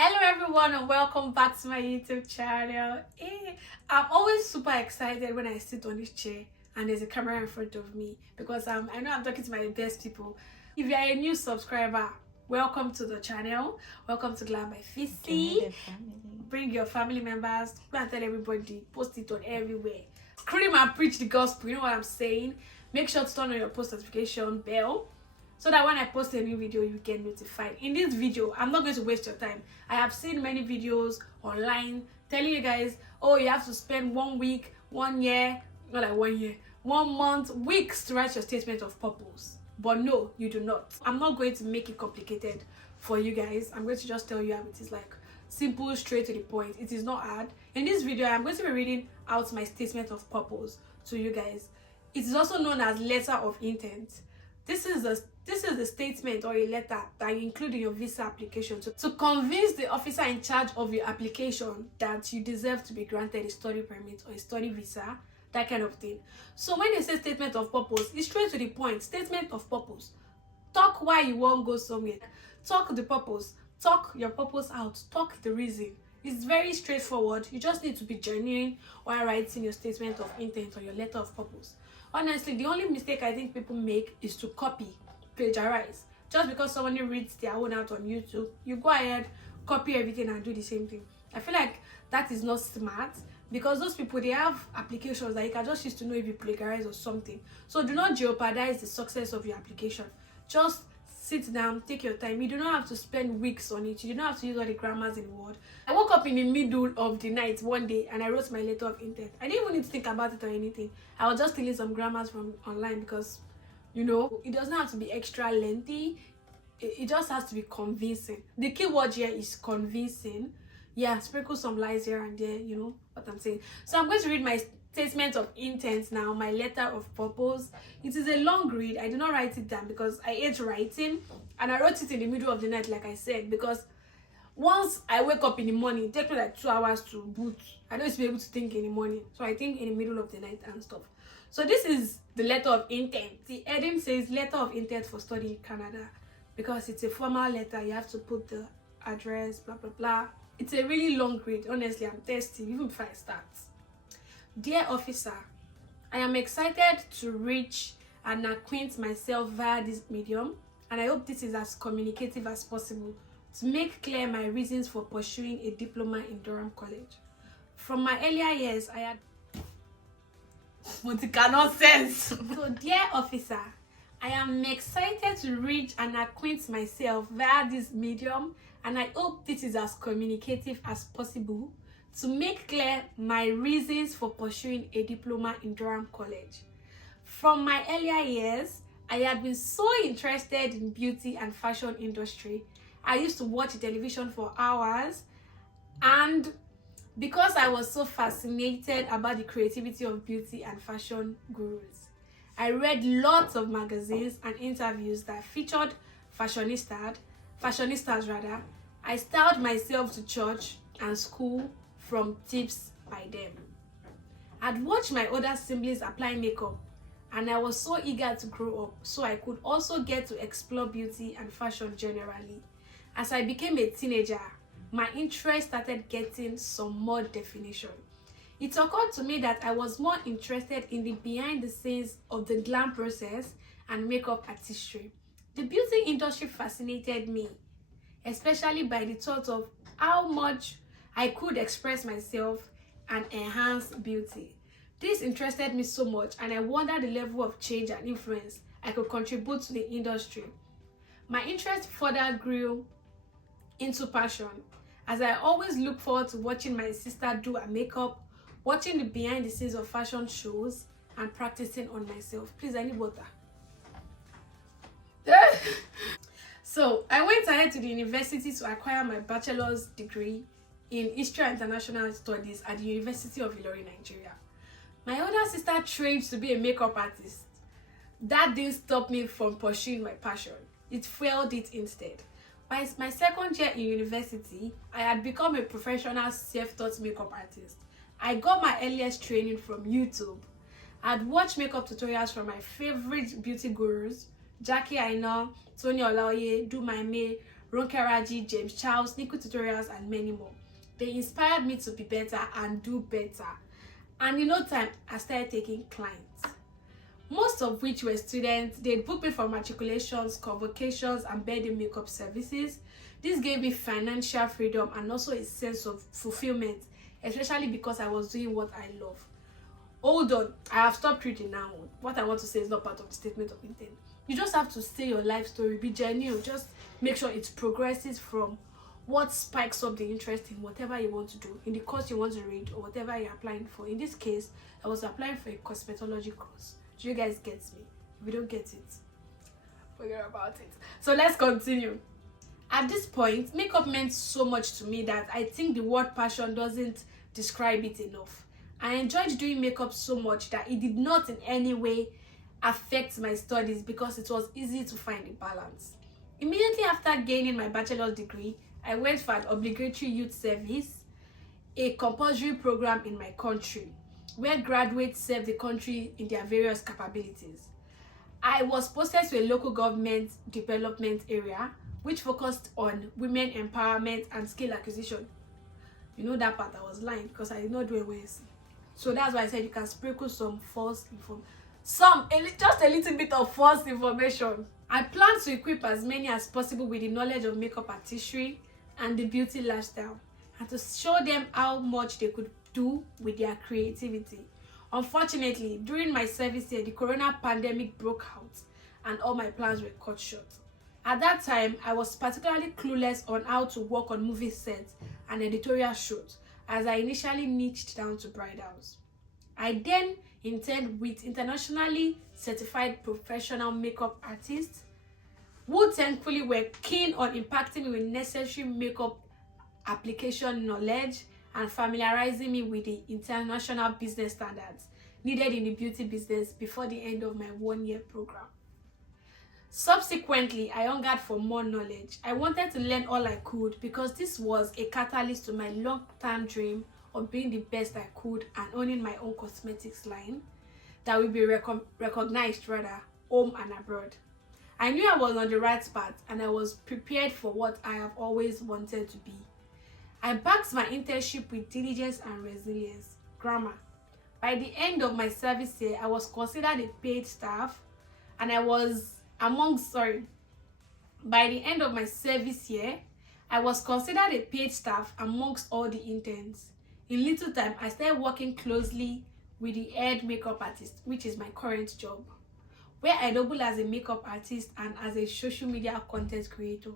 Hello everyone and welcome back to my YouTube channel. I'm always super excited when I sit on this chair and there's a camera in front of me because I know I'm talking to my best people. If you are a new subscriber, welcome to the channel. Welcome to Glam by Fissy. Bring your family members, go and tell everybody, post it on everywhere. Scream and preach the gospel, you know what I'm saying? Make sure to turn on your post notification bell so that when I post a new video, you get notified. In this video, I'm not going to waste your time. I have seen many videos online telling you guys, oh, you have to spend 1 week, 1 year, not like 1 year, 1 month, weeks to write your statement of purpose. But no, you do not. I'm not going to make it complicated for you guys. I'm going to just tell you how it is, like simple, straight to the point. It is not hard. In this video, I'm going to be reading out my statement of purpose to you guys. It is also known as letter of intent. This is the statement or a letter that you include in your visa application to convince the officer in charge of your application that you deserve to be granted a study permit or a study visa, that kind of thing. So when they say statement of purpose, it's straight to the point. Statement of purpose. Talk why you won't go somewhere. Talk the purpose. Talk your purpose out. Talk the reason. It's very straightforward. You just need to be genuine while writing your statement of intent or your letter of purpose. Honestly, the only mistake I think people make is to copy, plagiarize. Just because somebody reads their own out on YouTube, you go ahead, copy everything and do the same thing. I feel like that is not smart because those people, they have applications that you can just use to know if you plagiarize or something. So do not jeopardize the success of your application. Just sit down, take your time. You do not have to spend weeks on it. You do not have to use all the grammars in the word. I woke up in the middle of the night one day and I wrote my letter of intent. I didn't even need to think about it or anything. I was just stealing some grammars from online because, you know, it doesn't have to be extra lengthy. It just has to be convincing. The key word here is convincing. Yeah, sprinkle some lies here and there, you know what I'm saying. So I'm going to read my statement of intent now, my letter of purpose. It is a long read. I did not write it down because I hate writing, and I wrote it in the middle of the night, like I said, because once I wake up in the morning, it takes me like 2 hours to boot. I don't used to be able to think in the morning, so I think in the middle of the night and stuff. So this is the letter of intent. The heading says letter of intent for study in Canada because it's a formal letter. You have to put the address, blah blah blah. It's a really long read. Honestly, I'm thirsty even before I start. Dear officer, I am excited to reach and acquaint myself via this medium, and I hope this is as communicative as possible to make clear my reasons for pursuing a diploma in Durham College. From my earlier years, I had nonsense. So, dear officer, I am excited to reach and acquaint myself via this medium, and I hope this is as communicative as possible to make clear my reasons for pursuing a diploma in Durham College. From my earlier years, I had been so interested in beauty and fashion industry. I used to watch television for hours, and because I was so fascinated about the creativity of beauty and fashion gurus, I read lots of magazines and interviews that featured fashionistas. I styled myself to church and school from tips by them. I'd watched my older siblings apply makeup, and I was so eager to grow up so I could also get to explore beauty and fashion generally. As I became a teenager, my interest started getting some more definition. It occurred to me that I was more interested in the behind the scenes of the glam process and makeup artistry. The beauty industry fascinated me, especially by the thought of how much I could express myself and enhance beauty. This interested me so much, and I wondered the level of change and influence I could contribute to the industry. My interest further grew into passion, as I always look forward to watching my sister do her makeup, watching the behind the scenes of fashion shows, and practicing on myself. Please, I need water. So I went ahead to the university to acquire my bachelor's degree in History and International Studies at the University of Ilorin, Nigeria. My older sister trained to be a makeup artist. That didn't stop me from pursuing my passion. It fueled it instead. By my second year in university, I had become a professional self-taught makeup artist. I got my earliest training from YouTube. I'd watched makeup tutorials from my favorite beauty gurus, Jackie Aina, Tony Olaoye, Do My May, Ronke, James Charles, Nico Tutorials, and many more. They inspired me to be better and do better. And in no time, I started taking clients, most of which were students. They'd book me for matriculations, convocations, and birthday makeup services. This gave me financial freedom and also a sense of fulfillment, especially because I was doing what I love. Hold on, I have stopped reading now. What I want to say is not part of the statement of intent. You just have to say your life story, be genuine, just make sure it progresses from what spikes up the interest in whatever you want to do, in the course you want to read, or whatever you're applying for. In this case, I was applying for a cosmetology course. Do you guys get me? If you don't get it, forget about it. So let's continue. At this point, makeup meant so much to me that I think the word passion doesn't describe it enough. I enjoyed doing makeup so much that it did not in any way affect my studies because it was easy to find a balance. Immediately after gaining my bachelor's degree, I went for an obligatory youth service, a compulsory program in my country, where graduates serve the country in their various capabilities. I was posted to a local government development area, which focused on women empowerment and skill acquisition. You know that part, I was lying because I did not do a WSC. So that's why I said you can sprinkle some false information. Just a little bit of false information. I plan to equip as many as possible with the knowledge of makeup artistry and the beauty lifestyle, and to show them how much they could do with their creativity. Unfortunately, during my service year, the corona pandemic broke out and all my plans were cut short. At that time, I was particularly clueless on how to work on movie sets and editorial shoots, as I initially niched down to bridals. I then interned with internationally certified professional makeup artists who thankfully were keen on impacting me with necessary makeup application knowledge and familiarizing me with the international business standards needed in the beauty business before the end of my one-year program. Subsequently, I hungered for more knowledge. I wanted to learn all I could because this was a catalyst to my long-term dream of being the best I could and owning my own cosmetics line that will be recognized home and abroad. I knew I was on the right path and I was prepared for what I have always wanted to be. I backed my internship with diligence and resilience. Grammar. By the end of my service year, I was considered a paid staff, and by the end of my service year, I was considered a paid staff amongst all the interns. In little time, I started working closely with the head makeup artist, which is my current job, where I double as a makeup artist and as a social media content creator.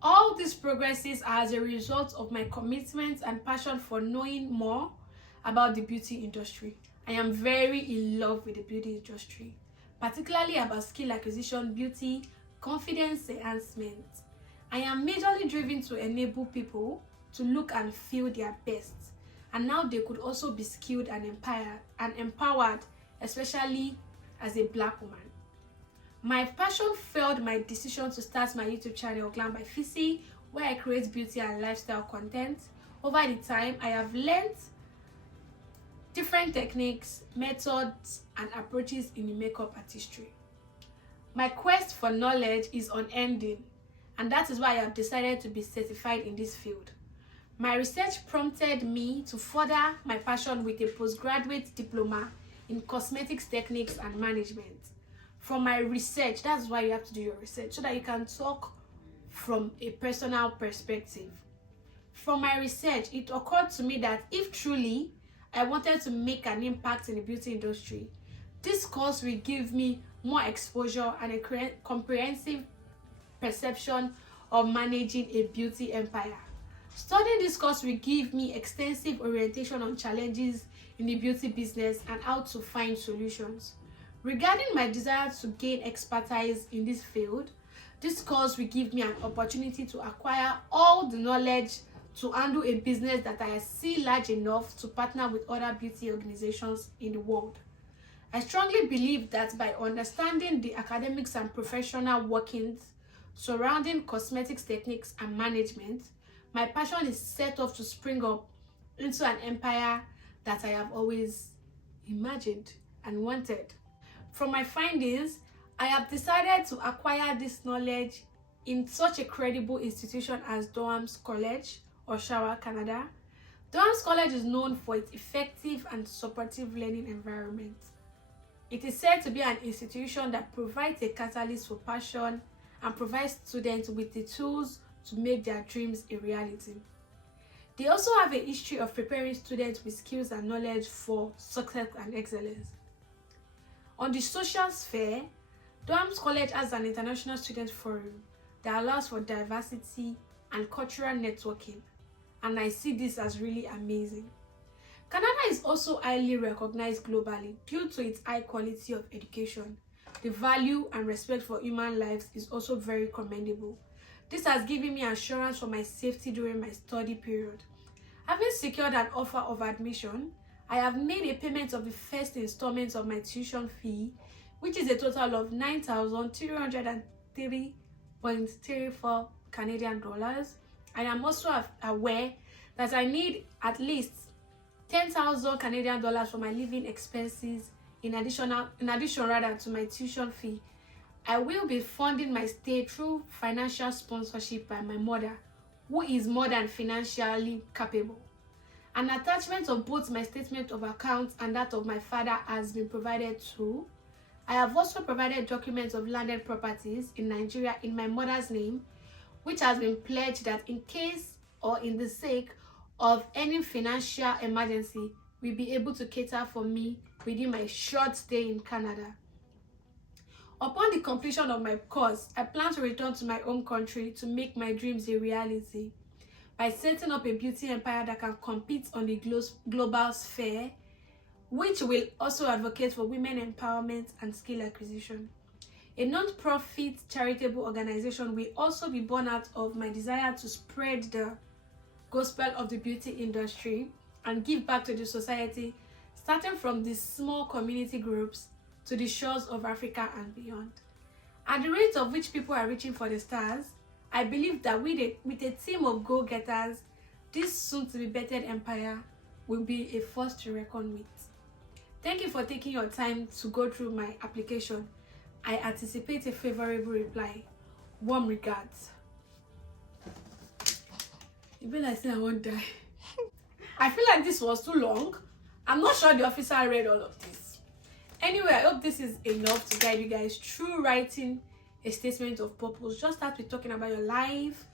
All these progresses are as a result of my commitment and passion for knowing more about the beauty industry. I am very in love with the beauty industry, particularly about skill acquisition, beauty, confidence enhancement. I am majorly driven to enable people to look and feel their best, and now they could also be skilled and empowered, especially as a Black woman. My passion fueled my decision to start my YouTube channel, Glam by Fissy, where I create beauty and lifestyle content. Over the time, I have learned different techniques, methods, and approaches in the makeup artistry. My quest for knowledge is unending, and that is why I have decided to be certified in this field. My research prompted me to further my passion with a postgraduate diploma in cosmetics techniques and management. From my research, that's why you have to do your research, so that you can talk from a personal perspective. From my research, it occurred to me that if truly I wanted to make an impact in the beauty industry, this course will give me more exposure and a comprehensive perception of managing a beauty empire. Studying this course will give me extensive orientation on challenges in the beauty business and how to find solutions. Regarding my desire to gain expertise in this field, this course will give me an opportunity to acquire all the knowledge to handle a business that I see large enough to partner with other beauty organizations in the world. I strongly believe that by understanding the academics and professional workings surrounding cosmetics techniques and management, my passion is set off to spring up into an empire that I have always imagined and wanted. From my findings, I have decided to acquire this knowledge in such a credible institution as Durham's College, Oshawa, Canada. Durham's College is known for its effective and supportive learning environment. It is said to be an institution that provides a catalyst for passion and provides students with the tools to make their dreams a reality. They also have a history of preparing students with skills and knowledge for success and excellence. On the social sphere, Durham's College has an international student forum that allows for diversity and cultural networking, and I see this as really amazing. Canada is also highly recognized globally due to its high quality of education. The value and respect for human lives is also very commendable. This has given me assurance for my safety during my study period. Having secured an offer of admission, I have made a payment of the first installment of my tuition fee, which is a total of 9,303.34 Canadian dollars. I am also aware that I need at least 10,000 Canadian dollars for my living expenses in addition to my tuition fee. I will be funding my stay through financial sponsorship by my mother, who is more than financially capable. An attachment of both my statement of accounts and that of my father has been provided too. I have also provided documents of landed properties in Nigeria in my mother's name, which has been pledged that in case or in the sake of any financial emergency, will be able to cater for me within my short stay in Canada. Upon the completion of my course, I plan to return to my home country to make my dreams a reality by setting up a beauty empire that can compete on the global sphere, which will also advocate for women empowerment and skill acquisition. A non-profit charitable organization will also be born out of my desire to spread the gospel of the beauty industry and give back to the society, starting from the small community groups to the shores of Africa and beyond. At the rate of which people are reaching for the stars, I believe that with a team of go-getters, this soon-to-be bettered empire will be a force to reckon with. Thank you for taking your time to go through my application. I anticipate a favorable reply. Warm regards. You be like, say I won't die. I feel like this was too long. I'm not sure the officer read all of this. Anyway, I hope this is enough to guide you guys through writing a statement of purpose. Just start with talking about your life,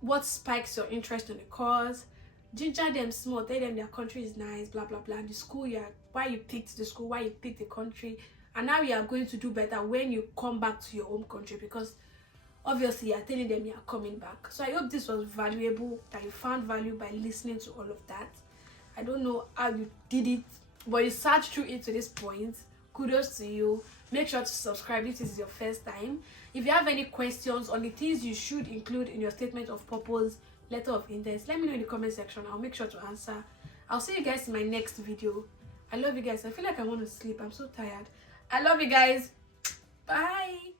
what spikes your interest in the cause, ginger them small, tell them their country is nice, blah blah blah, and the school why you picked the school, why you picked the country, and now you are going to do better when you come back to your home country, because obviously you are telling them you are coming back. So I hope this was valuable, that you found value by listening to all of that. I don't know how you did it, but you searched through it to this point. Kudos to you. Make sure to subscribe if this is your first time. If you have any questions on the things you should include in your statement of purpose, letter of intent, let me know in the comment section. I'll make sure to answer. I'll see you guys in my next video. I love you guys. I feel like I want to sleep. I'm so tired. I love you guys. Bye.